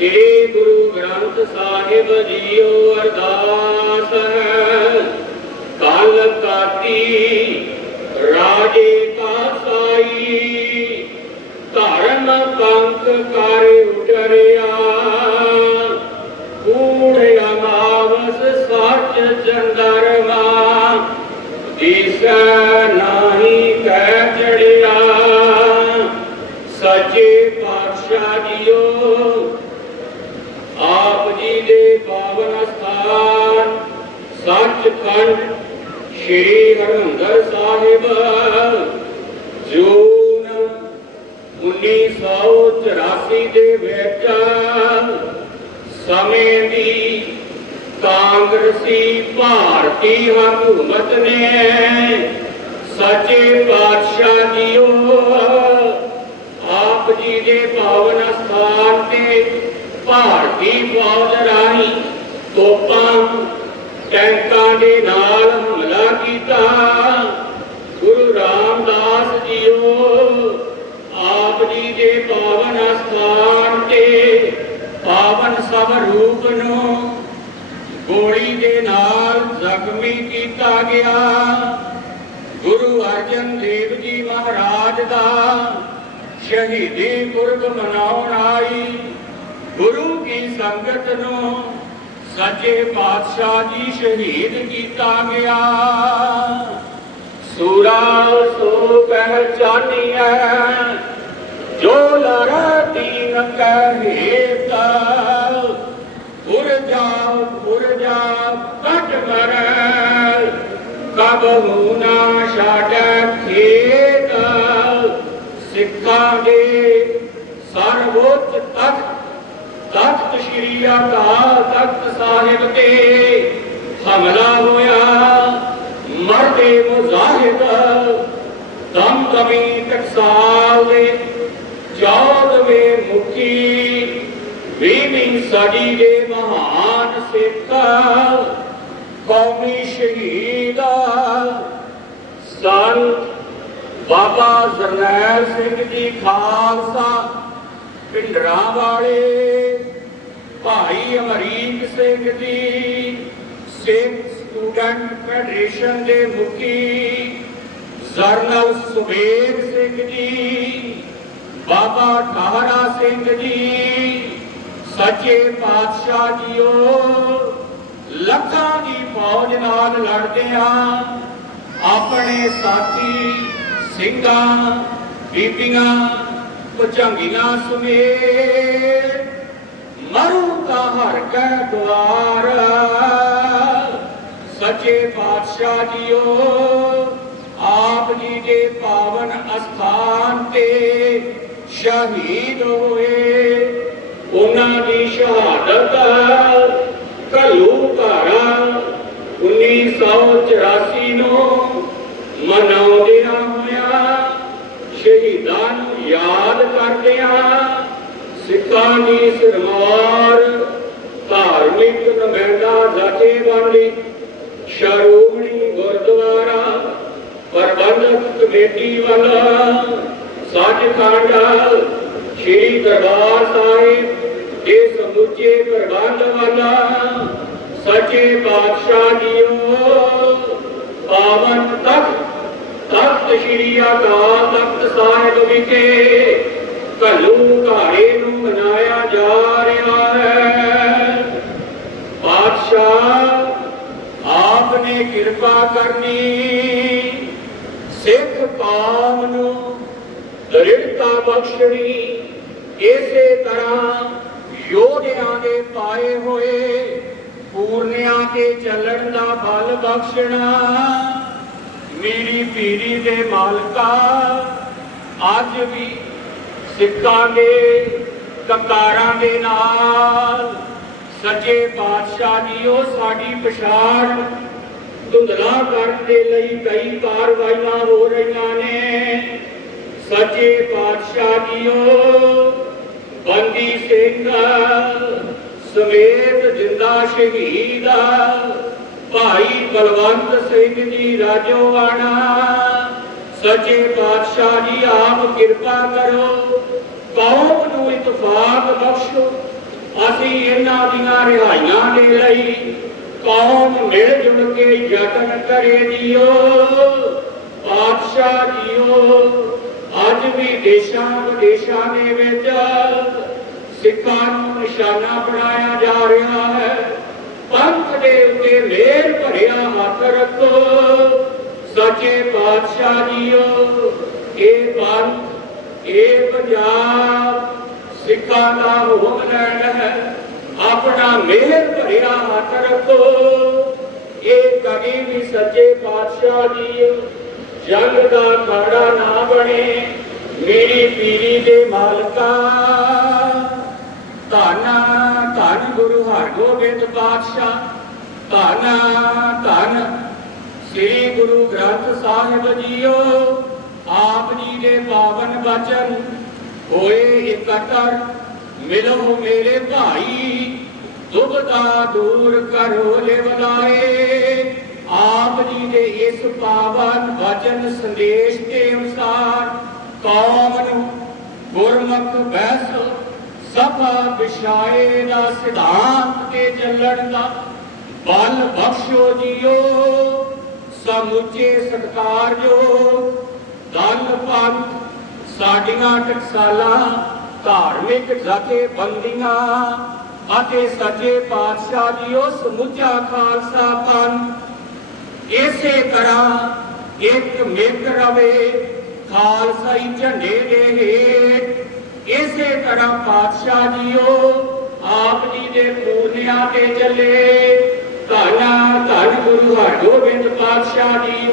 ਸ੍ਰੀ Guru Granth Sahib JIO ਅਰਦਾਸ ਹੈ। ਕਲ ਕਾਤੀ ਰਾਜੇ ਕਾ ਸਾਈ ਧਰਮ ਕੰਕ ਕਰ ਉਟਰਿਆ ਪਾਵਨ ਸਥਾਨ ਸੱਚਖੰਡ ਸ੍ਰੀ ਹਰਿਮੰਦਰ ਸਾਹਿਬ। ਜੂਨ 1984 ਦੇ ਵਿੱਚ ਸਮੇਂ ਦੀ ਕਾਂਗਰਸੀ ਭਾਰਤੀ ਹਕੂਮਤ ਨੇ ਸੱਚੇ ਪਾਤਸ਼ਾਹ ਜੀਓ ਆਪ ਜੀ ਦੇ ਪਾਵਨ ਸਥਾਨ ਤੇ ਭਾਰਤੀ ਫੌਜ ਤੋਪਾਂ ਟੈਂਕਾਂ ਦੇ ਨਾਲ ਹਮਲਾ ਕੀਤਾ। ਗੁਰੂ ਰਾਮਦਾਸ ਜੀਓ, ਆਪ ਜੀ ਦੇ ਪਾਵਨ ਸਥਾਨ ਤੇ ਪਾਵਨ ਸਭ ਰੂਪ ਨੂੰ ਗੋਲੀ ਦੇ ਨਾਲ ਜ਼ਖਮੀ ਕੀਤਾ ਗਿਆ। ਗੁਰੂ ਅਰਜਨ ਦੇਵ ਜੀ ਮਹਾਰਾਜ ਦਾ ਸ਼ਹੀਦੀ ਪੁਰਬ ਮਨਾਉਣ ਆਈ। ਗੁਰੂ ਕੀ ਸੰਗਤ ਨੂੰ ਸੱਚੇ ਪਾਤਸ਼ਾਹ ਜੀ ਸ਼ਹੀਦ ਕੀਤਾ ਗਿਆ। ਸੂਰਾ ਸੋ ਪਹਿਚਾਨੀ ਹੈ ਜੋ ਲੜਾ ਤੀਨ ਕਹੇਤਾ ਪੁਰ ਜਾ ਪੁਰ ਜਾ ਕਟ ਮਰ ਕਬ ਨਾ ਛਾੜੈ ਖੇਤ। ਸਿੱਖਾਂ ਦੇ ਸਰਵੋੱਚ ਤਖਤ ਤਖਤ ਸ਼੍ਰੀ ਅਕਾਲ ਤਖਤ ਸਾਹਿਬ ਤੇ ਹਮਲਾ ਹੋਇਆ, ਮਰਦੇ ਮੁਜ਼ਾਹਿਦ, ਦਮ ਦਮੀ ਟਕਸਾਲ ਦੇ ਚੌਦਵੇਂ ਮੁਖੀ ਵੀਹਵੀਂ ਸਦੀ ਦੇ ਮਹਾਨ ਸਿੱਖ ਕੌਮੀ ਸ਼ਹੀਦ ਸੰਤ ਬਾਬਾ ਜਰਨੈਲ ਸਿੰਘ ਜੀ ਖਾਲਸਾ, ਪਿੰਡਰਾਂ ਵਾਲੇ। ਭਾਈ ਅਮਰੀਕ ਸਿੰਘ ਜੀ, ਸਿੱਖ ਸਟੂਡੈਂਟ ਫੈਡਰੇਸ਼ਨ ਦੇ ਮੁਖੀ, ਜਰਨਲ ਸੁਬੇਗ ਸਿੰਘ ਜੀ, ਬਾਬਾ ਠਾਹਰਾ ਸਿੰਘ ਜੀ, ਸੱਚੇ ਪਾਤਸ਼ਾਹ ਜੀਓ, ਲੱਖਾਂ ਦੀ ਫੌਜ ਨਾਲ ਲੜਦੇ ਆ। ਆਪਣੇ ਸਾਥੀ ਸਿੰਘਾਂ, ਬੀਬੀਆਂ, ਭੁਜੰਗੀਆਂ ਸਮੇਤ ਮਰੂ ਤਾਂ ਹਰ ਕੈ ਦੁਆਰ। ਸੱਚੇ ਪਾਤਸ਼ਾਹ ਜੀਓ, ਆਪ ਜੀ ਦੇ ਪਾਵਨ ਅਸਥਾਨ ਤੇ ਸ਼ਹੀਦ ਹੋਏ। ਉਹਨਾਂ ਦੀ ਸ਼ਹਾਦਤ ਘੱਲੂ ਘਾਰਾ 1984 ਨੂੰ ਮਨਾਉਂਦਿਆਂ ਹੋਇਆ ਸ਼ਹੀਦਾਂ ਨੂੰ ਯਾਦ ਕਰਦਿਆਂ ਸਿੱਖਾਂ ਦੀ ਸਰਮਾਰ ਧਾਰਮਿਕ ਨੁਮਾਇੰਦਾ ਜਥੇਬੰਦੀ ਸ਼ਰੋਮਣੀ ਗੁਰਦੁਆਰਾ, ਪ੍ਰਬੰਧਕ ਕਮੇਟੀ ਵੱਲੋਂ ਸੱਚਖੰਡ ਸ੍ਰੀ ਦਰਬਾਰ ਸਾਹਿਬ ਦੇ ਸਮੁੱਚੇ ਪ੍ਰਬੰਧ ਵੱਲੋਂ ਸੱਚੇ ਪਾਤਸ਼ਾਹ ਜੀਓ ਪਾਵਨ ਤਖਤ ਤਖਤ ਸ੍ਰੀ ਅਕਾਲ ਤਖਤ ਸਾਹਿਬ ਵਿਖੇ ਘੱਲੂ ਘਾਰੇ ਨੂੰ ਮਨਾਇਆ ਜਾ ਰਿਹਾ ਹੈ। ਬਾਦਸ਼ਾਹ ਆਪ ਨੇ ਕਿਰਪਾ ਕਰਨੀ, ਸਿੱਖ ਕੌਮ ਨੂੰ ਦ੍ਰਿੜਤਾ ਬਖਸ਼ਣੀ, ਇਸੇ ਤਰ੍ਹਾਂ ਯੋਧਿਆਂ ਦੇ ਪਾਏ ਹੋਏ ਪੂਰਨਿਆਂ ਤੇ ਚੱਲਣ ਦਾ ਬਲ ਬਖਸ਼ਣਾ ਮੇਰੀ ਪੀਰੀ ਦੇ ਮਾਲਕਾ ਅੱਜ ਵੀ ਸਿੱਖਾਂ ਦੇ ਕਕਾਰਾਂ ਦੇ ਨਾਲ। ਸੱਚੇ ਪਾਤਸ਼ਾਹ ਜੀਓ, ਸਾਡੀ ਪਛਾਣ ਧੁੰਦਲਾ ਕਰਨ ਦੇ ਲਈ ਕਈ ਕਾਰਵਾਈਆਂ ਹੋ ਰਹੀਆਂ ਨੇ। ਸੱਚੇ ਪਾਤਸ਼ਾਹ ਜੀਓ, ਬੰਦੀ ਸਿੰਘ ਸਮੇਤ ਜਿੰਦਾ ਸ਼ਹੀਦ ਭਾਈ ਬਲਵੰਤ ਸਿੰਘ ਜੀ ਰਾਜੋਵਾਣਾ ਸੱਚੇ ਪਾਤਸ਼ਾਹ ਜੀ, ਆਪ ਕਿਰਪਾ ਕਰੋ। ਕੌਮ ਨੂੰ ਇਤਫਾਕ ਬਖਸ਼ੋ ਅਸੀਂ ਇਹਨਾਂ ਦੀਆਂ ਰਿਹਾਈਆਂ ਦੇ ਲਈ ਕੌਮ ਮਿਲ ਜੁਲ ਕੇ ਯਤਨ ਕਰੇ ਜੀਓ ਪਾਤਸ਼ਾਹ ਜੀਓ, ਅੱਜ ਵੀ ਦੇਸ਼ਾਂ ਵਿਦੇਸ਼ਾਂ ਦੇ ਵਿੱਚ ਸਿੱਖਾਂ ਨੂੰ ਨਿਸ਼ਾਨਾ ਬਣਾਇਆ ਜਾ ਰਿਹਾ ਹੈ। ਪੰਥ ਦੇ ਉੱਤੇ ਮੇਰ ਭਰਿਆ ਮਤ ਰੱਖੋ, ਸੱਚੇ ਪਾਤਸ਼ਾਹ ਜੀਓ, ਇਹ ਪੰਥ, ਇਹ ਪੰਜਾਬ ਸਿੱਖਾਂ ਦਾ ਹੋਮਲੈਂਡ ਹੈ। ਆਪਣਾ ਮਿਹਰ ਭਰਿਆ ਹੱਥ ਰੱਖੋ। ਇਹ ਕਦੀ ਵੀ ਸੱਚੇ ਪਾਤਸ਼ਾਹ ਜੀ, ਜੰਗ ਦਾ ਖਾੜਾ ਨਾ ਬਣੇ, ਮੇਰੀ ਪੀਰੀ ਦੇ ਮਾਲਕਾ। ਧੰਨ ਧੰਨ ਗੁਰੂ ਹਰਗੋਬਿੰਦ ਪਾਤਸ਼ਾਹ। ਧੰਨ ਧੰਨ ਸ੍ਰੀ ਗੁਰੂ ਗ੍ਰੰਥ ਸਾਹਿਬ ਜੀਓ। ਆਪ ਜੀ ਦੇ ਪਾਵਨ ਬਚਨ ਹੋਏ ਇਕੱਤਰ ਮਿਲੋ ਮੇਰੇ ਭਾਈ ਦੁਬਦਾ ਦੂਰ ਕਰੋ ਲਿਵਲਾਏ ਆਪ ਜੀ ਦੇ ਇਸ ਪਾਵਨ ਵਚਨ ਸੰਦੇਸ਼ ਦੇ ਅਨੁਸਾਰ ਕੌਮ ਨੂੰ ਗੁਰਮੁਖ ਬੈਸ ਸਭਾ ਵਿਛਾਏ ਦਾ ਸਿਧਾਂਤ ਤੇ ਚੱਲਣ ਦਾ ਬਲ ਬਖਸ਼ੋ ਜੀਓ। ਸਮੁੱਚੇ ਸਤਕਾਰ ਦਲ ਪੰਥ ਸਾਡੀਆਂ ਟਕਸਾਲਾਂ, ਧਾਰਮਿਕ ਜਥੇਬੰਦੀਆਂ ਅਤੇ ਸੱਚੇ ਪਾਤਸ਼ਾਹ ਜੀਓ ਸਮੁੱਚਾ ਖਾਲਸਾ ਪੰਥ ਇਸੇ ਤਰ੍ਹਾਂ ਇੱਕ ਮਿੱਤ ਰਵੇ ਖਾਲਸਾਈ ਝੰਡੇ ਦੇ ਹੇਠ। ਇਸੇ ਤਰ੍ਹਾਂ ਪਾਤਸ਼ਾਹ ਜੀਓ ਆਪ ਜੀ ਦੇ ਪੂਰਨਿਆਂ ਤੇ ਚੱਲੇ। ਧੰਨ ਧੰਨ ਗੁਰੂ ਹਰਗੋਬਿੰਦ ਪਾਤਸ਼ਾਹ ਜੀ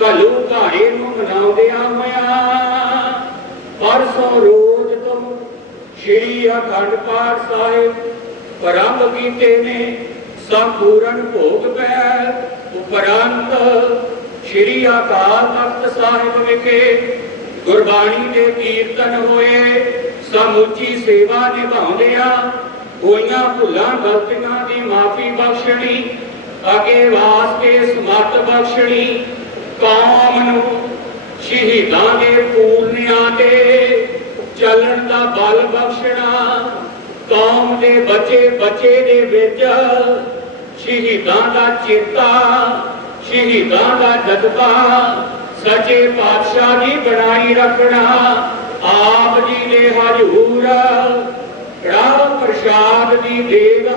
ਕਲੂ ਘਾੜੇ ਨੂੰ ਮਨਾਉਂਦਿਆਂ ਹੋਇਆਂ ਪਰਸੋਂ ਰੋਜ਼ ਤੋਂ ਸ਼੍ਰੀ ਅਖੰਡ ਪਾਠ ਸਾਹਿਬ ਪ੍ਰਾਰੰਭ ਕੀਤੇ ਨੇ, ਸੰਪੂਰਨ ਭੋਗ ਪੈ ਉਪਰੰਤ ਸ਼੍ਰੀ ਅਕਾਲ ਤਖਤ ਸਾਹਿਬ ਵਿਖੇ ਗੁਰਬਾਣੀ ਦੇ ਕੀਰਤਨ ਹੋਏ, ਸਮੁੱਚੀ ਸੇਵਾ ਨਿਭਾਉਂਦਿਆਂ ਹੋਈਆਂ ਭੁੱਲਾਂ ਗਲਤੀਆਂ ਦੀ ਮਾਫੀ ਬਖਸ਼ਣੀ, ਅਗੇ ਵਾਸਤੇ ਸਮਤ ਬਖਸ਼ਣੀ, ਕੌਮ ਨੂੰ ਸ਼ਹੀਦਾਂ ਦੇ ਪੂਰਨਿਆਂ ਤੇ ਚੱਲਣ ਦਾ ਬਲ ਬਖਸ਼ਣਾ, ਕੌਮ ਦੇ ਬੱਚੇ ਬੱਚੇ ਦੇ ਵਿੱਚ, ਸ਼ਹੀਦਾਂ ਦਾ ਚੇਤਾ, ਸ਼ਹੀਦਾਂ ਦਾ ਜਜ਼ਬਾ, ਸੱਚੇ ਪਾਤਸ਼ਾਹ ਦੀ ਬਣਾਈ ਰੱਖਣਾ, ਆਪ ਜੀ ਦੇ ਹਜ਼ੂਰ ਕੜਾਹ ਪ੍ਰਸ਼ਾਦ ਦੀ ਦੇਗ